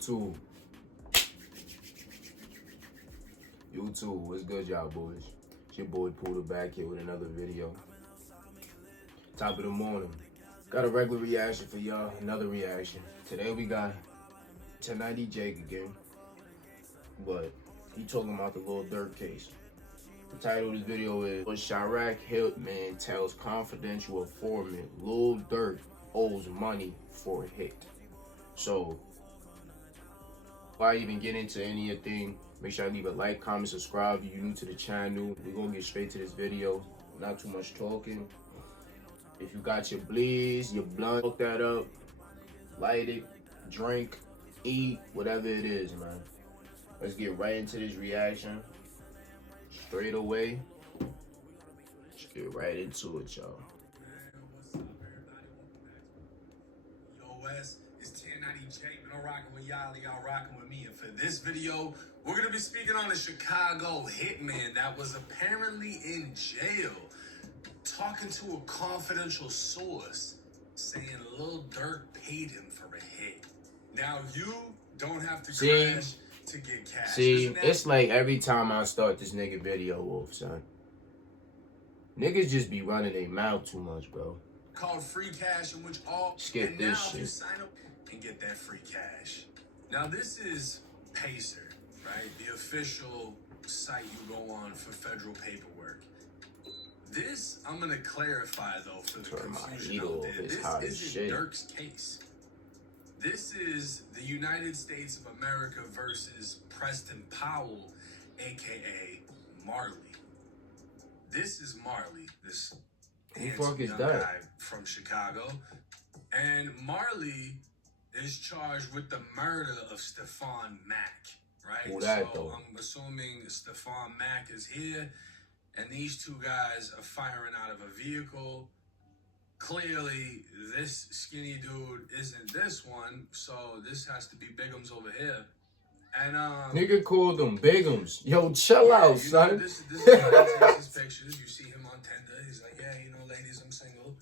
YouTube, what's good, y'all boys? It's your boy Poodle back here with another video. Top of the morning. Got a regular reaction for y'all, another reaction. Today we got 1090 Jake again, but he talking about the Lil Durk case. The title of this video is Chiraq Hitman tells Confidential Informant Lil Durk owes money for a hit. So, before I even get into anything, make sure I leave a like, comment, subscribe if you're new to the channel. We're gonna get straight to this video. Not too much talking. If you got your bleeds, your blunt, hook that up, light it, drink, eat, whatever it is, man. Let's get right into this reaction. Straight away. Let's get right into it, y'all. It's 1090 Jake, and I'm rocking with y'all rocking with me. And for this video, we're gonna be speaking on the Chicago hitman that was apparently in jail, talking to a confidential source, saying Lil Durk paid him for a hit. Now you don't have to crash to get cash. See, it's like every time I start this nigga video off, son, niggas just be running their mouth too much, bro. Called free cash, in which all skip this shit. You sign up and get that free cash. Now this is Pacer, right? The official site you go on for federal paperwork. This, I'm gonna clarify though for the confusion out there. This isn't Durk's case. This is the United States of America versus Preston Powell, aka Marley. This is Marley, this handsome young guy from Chicago. And Marley is charged with the murder of Stefan Mack, right? So I'm assuming Stefan Mack is here, and these two guys are firing out of a vehicle. Clearly, this skinny dude isn't this one, so this has to be Bigums over here. And nigga called them Bigums. Yo, chill out, son. This is how he takes his pictures. You see him on Tinder. He's like, yeah, you know, ladies, I'm single.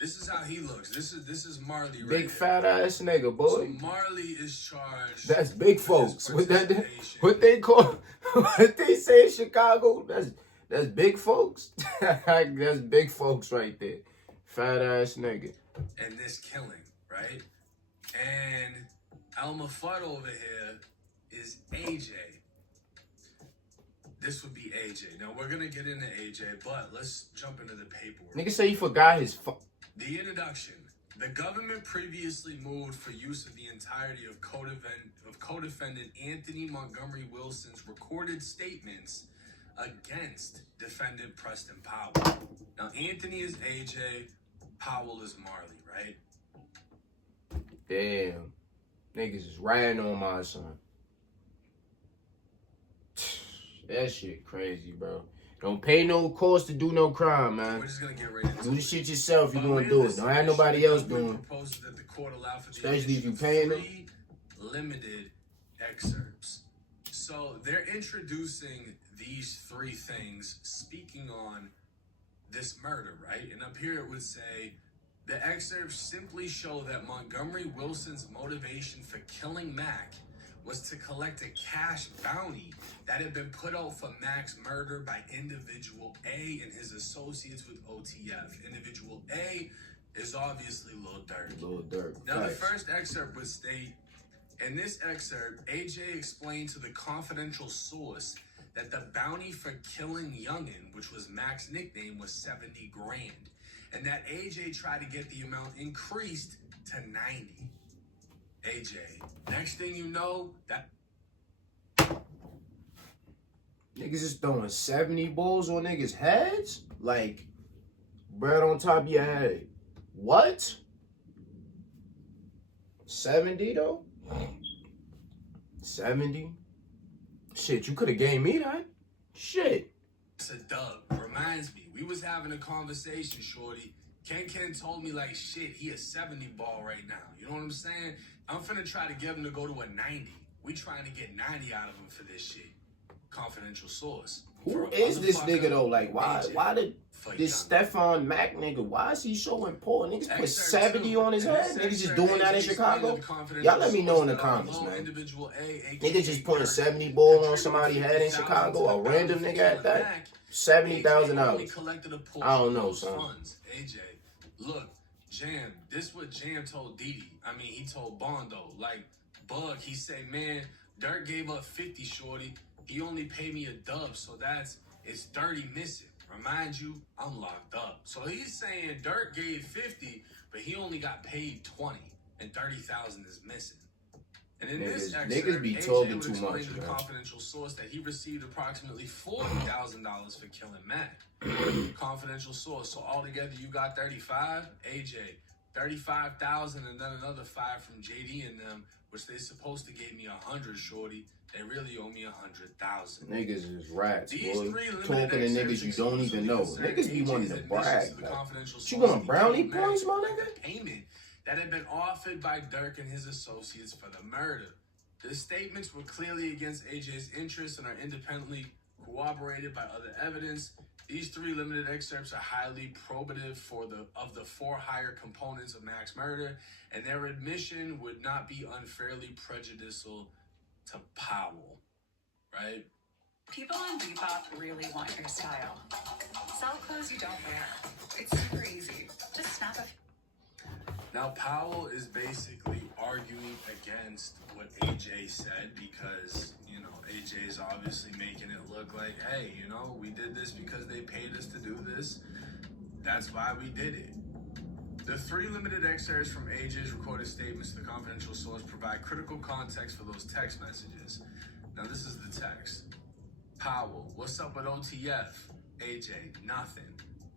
This is how he looks. This is Marley, right? Big fat ass nigga, boy. So Marley is charged. That's big folks. What they call? What they say in Chicago? That's big folks. That's big folks right there. Fat ass nigga. And this killing, right? And Alma Fudd over here is AJ. This would be AJ. Now we're gonna get into AJ, but let's jump into the paperwork. Nigga say he forgot his The introduction. The government previously moved for use of the entirety of co-defendant Anthony Montgomery Wilson's recorded statements against defendant Preston Powell. Now Anthony is AJ, Powell is Marley, right? Damn. Niggas is riding on my son. That shit crazy, bro. Don't pay no cost to do no crime, man. We're just gonna get ready to do the shit yourself. You gonna do it. Don't have nobody else doing it. That the court allow for especially if you paying them. Limited excerpts. So they're introducing these three things, speaking on this murder, right? And up here it would say, the excerpts simply show that Montgomery Wilson's motivation for killing Mack was to collect a cash bounty that had been put out for Mack's murder by individual A and his associates with OTF. Individual A is obviously Lil Durk. Lil Durk. Now, the first excerpt would state, in this excerpt, AJ explained to the confidential source that the bounty for killing Youngin, which was Mack's nickname, was 70 grand. And that AJ tried to get the amount increased to 90. AJ, next thing you know, that niggas is throwing 70 balls on niggas' heads? Like, bread on top of your head. What? 70 though? 70? Shit, you could have gave me that. Shit. It's a dub. Reminds me, we was having a conversation, shorty. Ken told me like, shit, he a 70 ball right now. You know what I'm saying? I'm finna try to get him to go to a 90. We trying to get 90 out of him for this shit. confidential source. Who is this nigga though? Like, why did this Stefan Mac nigga, why is he so important? Niggas put 70 on his head? Niggas just doing that in Chicago? Y'all let me know in the comments, man. Niggas just putting 70 ball on somebody's head in Chicago? A random nigga at that? $70,000. I don't know, son. AJ, look, Jam, this what Jam told Didi. I mean, he told Bondo. Like, Bug, he said, man, Durk gave up 50, shorty. He only paid me a dub, so it's 30 missing. Remind you, I'm locked up. So he's saying Durk gave 50, but he only got paid 20, and 30,000 is missing. And in this excerpt, niggas be AJ talking would too explain much, to the man. confidential source that he received approximately $40,000 for killing Mac. Confidential source. So altogether, you got 35. AJ, 35,000, and then another 5 from JD and them, which they supposed to give me 100, shorty. They really owe me 100,000. Niggas is rats, These boy. three Talking to niggas you don't even know. Niggas be wanting to brag. Like, you want brownie points, my nigga? Payment that had been offered by Durk and his associates for the murder. The statements were clearly against AJ's interests and are independently corroborated by other evidence. These 3 limited excerpts are highly probative of the 4 higher components of Mac's murder, and their admission would not be unfairly prejudicial to Powell, right? People on Depop really want your style. Sell clothes you don't wear. It's super easy. Just snap a... Now, Powell is basically arguing against what AJ said because, you know, AJ is obviously making it look like, hey, you know, we did this because they paid us to do this. That's why we did it. The 3 limited excerpts from AJ's recorded statements to the confidential source provide critical context for those text messages. Now, this is the text. Powell, what's up with OTF? AJ, nothing.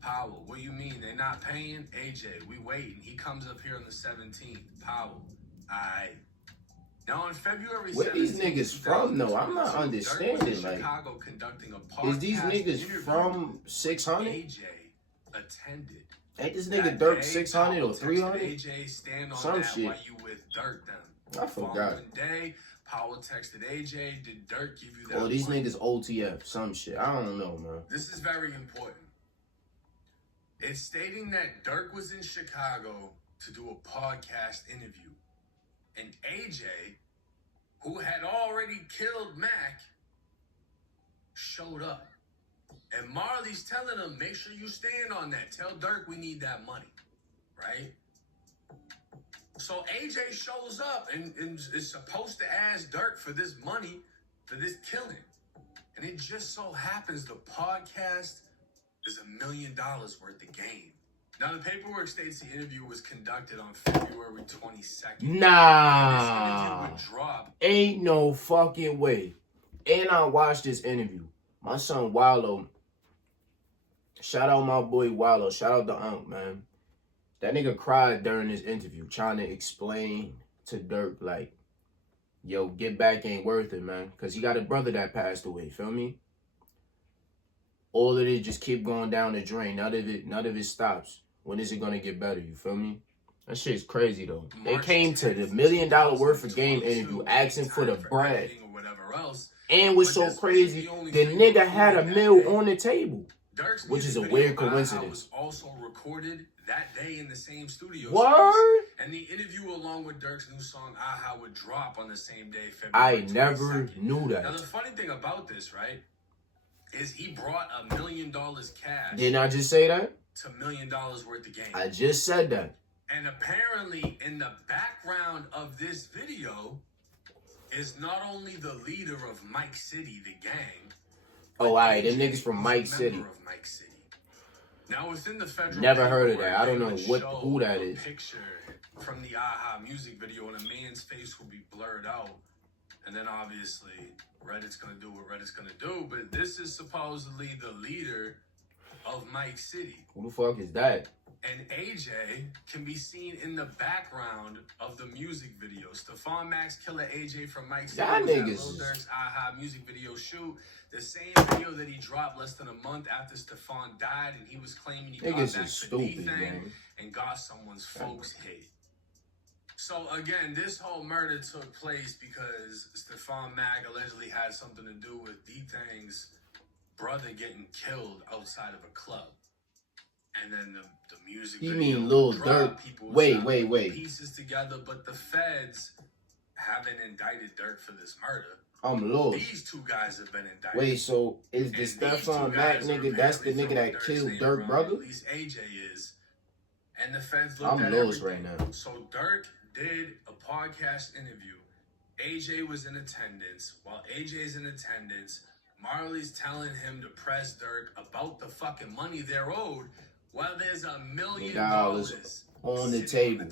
Powell, what you mean? They not paying? AJ, we waiting. He comes up here on the 17th. Powell, aight. Now on February 17th, where these niggas from though? I'm not understanding. Like, Chicago conducting a is these niggas from 600? AJ attended. Ain't this nigga Durk 600 or 300? AJ, stand on some that shit. while you with Durk them. I forgot. Following day, Powell texted AJ, did Durk give you that? Oh, these money? niggas OTF, some shit. I don't know, man. This is very important. It's stating that Durk was in Chicago to do a podcast interview. And AJ, who had already killed Mac, showed up. And Marley's telling him, make sure you stand on that. Tell Durk we need that money, right? So AJ shows up and is supposed to ask Durk for this money, for this killing. And it just so happens the podcast is $1 million worth of game. Now, the paperwork states the interview was conducted on February 22nd. Nah. This interview would drop. Ain't no fucking way. And I watched this interview. My son Wallow, shout out my boy Wallow, shout out to Unc, man. That nigga cried during this interview trying to explain to Durk, like, yo, get back ain't worth it, man. Because he got a brother that passed away, feel me? All of it just keep going down the drain. None of it stops. When is it gonna get better? You feel me? That shit's crazy though. They came to the $1 million worth of game interview asking for the bread. And what's so crazy, the nigga had $1 million on the table. Which is a weird coincidence. Was also recorded that day in the same studio. Word? And the interview along with Durk's new song Aha would drop on the same day, February I 22nd. never knew that. Now the funny thing about this, right, is he brought $1 million cash. Didn't I just say that? To $1 million worth of game. I just said that. And apparently in the background of this video is not only the leader of Mike City, the gang. Oh, alright, them niggas from Mike City. Of Mike City. Now within the federal never heard of paperwork, that. I don't know they would who that show a is. Picture from the Aha music video, and a man's face will be blurred out. And then obviously Reddit's gonna do what Reddit's gonna do, but this is supposedly the leader of Mike City. Who the fuck is that? And AJ can be seen in the background of the music video. Stefan Max killer AJ from Mike City. Y'all niggas. Lil Durk's Aha music video shoot. The same video that he dropped less than a month after Stefan died, and he was claiming he got Niggas back is the stupid, D thing man. and got someone's folks hit. So again, this whole murder took place because Stefan Mag allegedly had something to do with D-Thang's brother getting killed outside of a club. And then the music You video mean Lil dropped, Durk? people Wait. pieces together, but the feds haven't indicted Durk for this murder. I'm lost. These two guys have been indicted. Wait, so is the Stefan Mac nigga, that's the nigga that killed Durk brother? At least AJ is. And the feds looked I'm at lost everything. right now. So Durk did a podcast interview. AJ was in attendance. While AJ's in attendance, Marley's telling him to press Durk about the fucking money they're owed. While there's $1 million on the table. In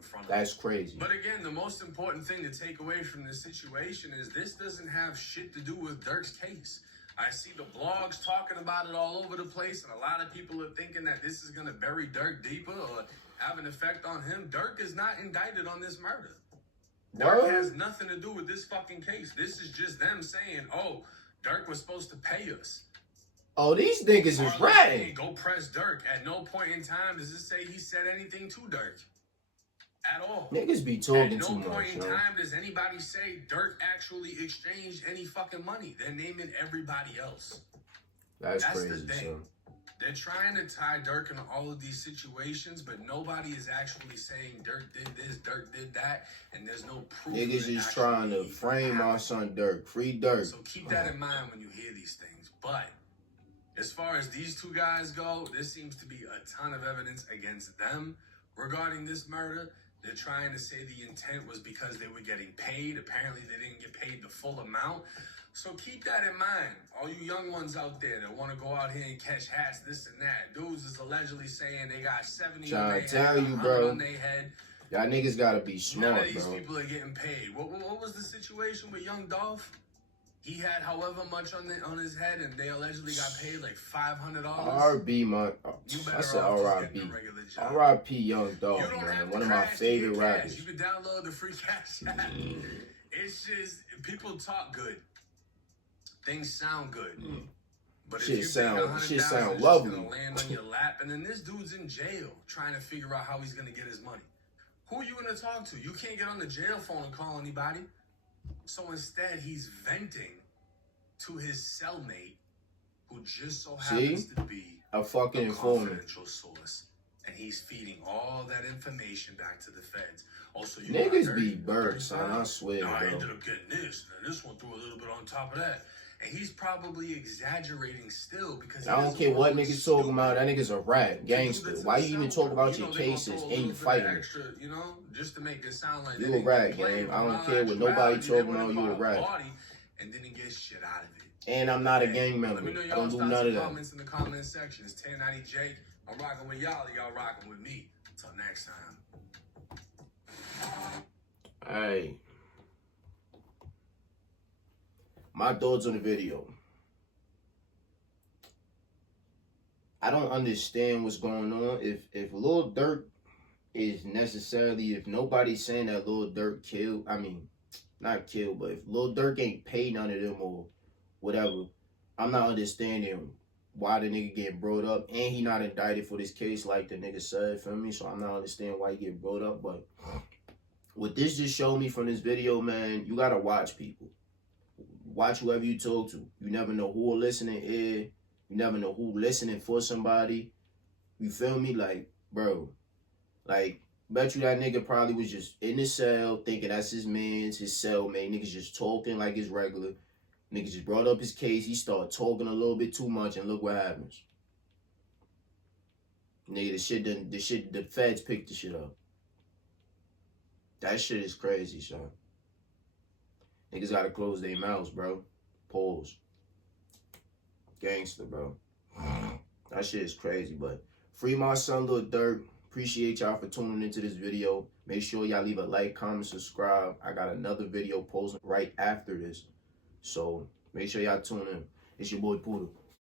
front of That's crazy. But again, the most important thing to take away from this situation is this doesn't have shit to do with Durk's case. I see the blogs talking about it all over the place, and a lot of people are thinking that this is going to bury Durk deeper or have an effect on him. Durk is not indicted on this murder. Durk has nothing to do with this fucking case. This is just them saying, oh, Durk was supposed to pay us. Oh, these niggas is ratting. Go press Durk. At no point in time does it say he said anything to Durk. At all. Niggas be talking too much. At no point in time does anybody say Durk actually exchanged any fucking money. They're naming everybody else. That's crazy, the thing. Son. They're trying to tie Durk into all of these situations, but nobody is actually saying Durk did this, Durk did that, and there's no proof. Niggas is trying to frame our son Durk. Free Durk. So keep that in mind when you hear these things. But as far as these two guys go, there seems to be a ton of evidence against them regarding this murder. They're trying to say the intent was because they were getting paid. Apparently, they didn't get paid the full amount. So keep that in mind. All you young ones out there that want to go out here and catch hats, this and that. Dudes is allegedly saying they got 70 on their head, 100 on their head. Y'all niggas gotta be smart, None of these bro. people are getting paid. What was the situation with Young Dolph? He had however much on his head, and they allegedly got paid like $500. R.B. I said R.I.P. R.I.P. Young Dolph, man. One of my favorite rappers. You can download the free cash app. It's just, people talk good. Things sound good. But shit if you sound lovely. Gonna land on your lap, and then this dude's in jail trying to figure out how he's gonna get his money. Who are you gonna talk to? You can't get on the jail phone and call anybody. So instead, he's venting to his cellmate, who just so happens to be a fucking informant. Confidential source. And he's feeding all that information back to the feds. Also, you niggas be birds, son. I swear, I bro. ended up getting this, and this one threw a little bit on top of that. And he's probably exaggerating still because I don't care what niggas talking about. That nigga's a rat, gangster. Why you even talk about your cases and you fighting? Extra, just to make it sound like you a rat, gang. I don't care what nobody talking about. You a rat. And didn't get shit out of it. And I'm not a gang member. Let me know I don't do y'all's none of that. comments in the comment section. It's 1090 Jake. I'm rocking with y'all. Y'all rocking with me. Until next time. Hey. My thoughts on the video. I don't understand what's going on. If Lil Durk is necessarily, if nobody's saying that Lil Durk killed, I mean, not killed, but if Lil Durk ain't paid none of them or whatever, I'm not understanding why the nigga getting brought up, and he not indicted for this case like the nigga said, for me. So I'm not understanding why he get brought up. But what this just showed me from this video, man, you gotta watch people. Watch whoever you talk to. You never know who will listening is. You never know who listening for somebody. You feel me? Like, bro, like, bet you that nigga probably was just in the cell thinking that's his man's, his cellmate. Niggas just talking like it's regular. Niggas just brought up his case. He started talking a little bit too much, and look what happens. Nigga, the feds picked the shit up. That shit is crazy, son. Niggas gotta close their mouths, bro. Pause. Gangster, bro. That shit is crazy, but free my son, Lil Durk. Appreciate y'all for tuning into this video. Make sure y'all leave a like, comment, subscribe. I got another video posting right after this. So make sure y'all tune in. It's your boy Poodle.